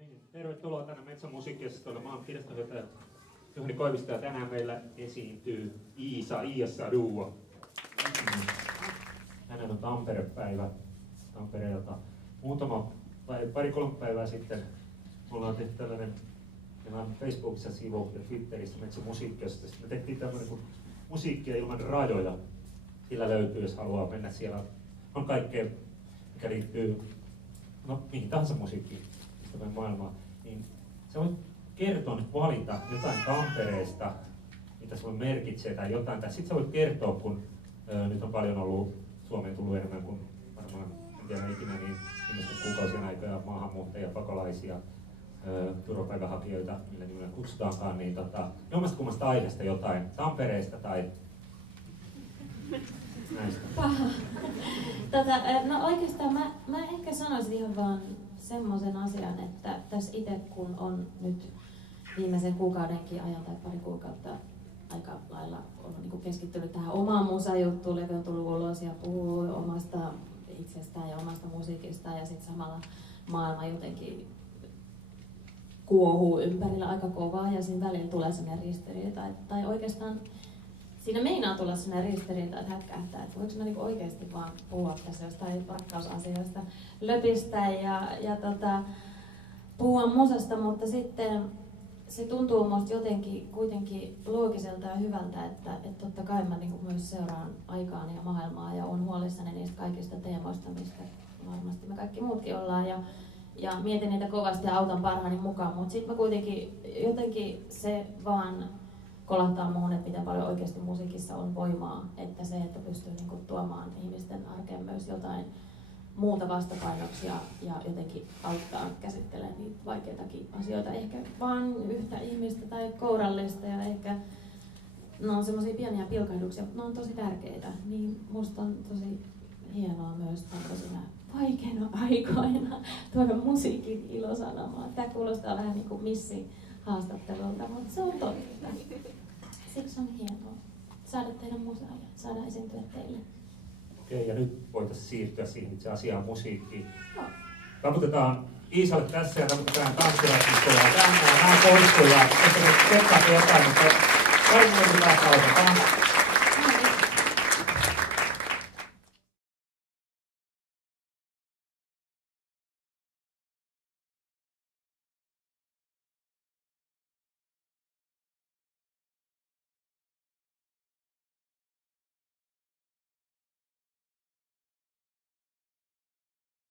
niin, tervetuloa tänne Metson musiikkiosastolle. Mä oon kirjastonjohtaja Juhani Koivisto ja tänään meillä esiintyy Iisa Duo. Tänään on Tampere-päivä Tampereelta. Pari-kolme päivää sitten me ollaan tehty tällainen, meillä on Facebookissa sivu ja Twitterissä Metson musiikkiosastosta. Me tehtiin tämmöinen kuin musiikkia ilman rajoja. Sillä löytyy, jos haluaa mennä siellä. On kaikkea, mikä liittyy mihin tahansa musiikkiin maailmaan. Niin sä voit kertoa nyt, valita jotain Tampereesta, mitä sulle merkitsee tai jotain. Tai sit sä voit kertoa, kun nyt on paljon ollut, Suomeen tullut enemmän kuin varmaan, en tiedä ikinä, niin viimeisten kuukausien aikana maahanmuuttajia, pakolaisia, turvapaikanhakijoita, millä nimellä kutsutaankaan, niin jommasta kummasta aiheesta jotain, Tampereesta tai näistä. Paha. No oikeastaan mä ehkä sanoisin ihan vaan semmoisen asian, että tässä itse kun on nyt viimeisen kuukaudenkin ajan tai pari kuukautta aika lailla ollut niin keskittynyt tähän omaan musajuttuun, levy on tullut ulos ja puhuu omasta itsestään ja omasta musiikistaan ja sitten samalla maailma jotenkin kuohuu ympärillä aika kovaa ja siinä välillä tulee sellainen ristiriita, tai oikeastaan siinä meinaa tulla sellainen ristiriita, että hätkähtää, että voiko mä niinku oikeasti vaan puhua tässä jostain rakkausasioista, löpistä ja puhua musasta, mutta sitten se tuntuu musta jotenkin kuitenkin loogiselta ja hyvältä, että totta kai mä niinku myös seuraan aikaani ja maailmaa ja on huolissani niistä kaikista teemoista, mistä varmasti me kaikki muutkin ollaan ja mietin niitä kovasti ja autan parhaani mukaan, mutta sitten mä kuitenkin jotenkin se vaan kolahtaa muuhun, että miten paljon oikeasti musiikissa on voimaa, että se, että pystyy niinku tuomaan ihmisten arkeen myös jotain muuta vastapainoksi ja jotenkin auttaa käsittelemään niitä vaikeitakin asioita, ehkä vaan yhtä ihmistä tai kourallista ja ehkä ne on semmoisia pieniä pilkahduksia, mutta ne on tosi tärkeitä, niin musta on tosi hienoa myös tämmöisinä vaikeina aikoina tuoda musiikin ilosanomaan. Tämä kuulostaa vähän niin kuin missihaastattelulta, mutta se on totta. Siksi on hienoa saada tehdä musaa ja saada esiintyä teille. Okei, ja nyt voitaisiin siirtyä siihen itse asiaan musiikkiin. No. Taputetaan Iisalle tässä ja taputetaan tanssilaismistolla ja tänne ja nämä poistuu ja ehkä me tsekkaatte jotain, mutta pari minuutin päästä aloitetaan.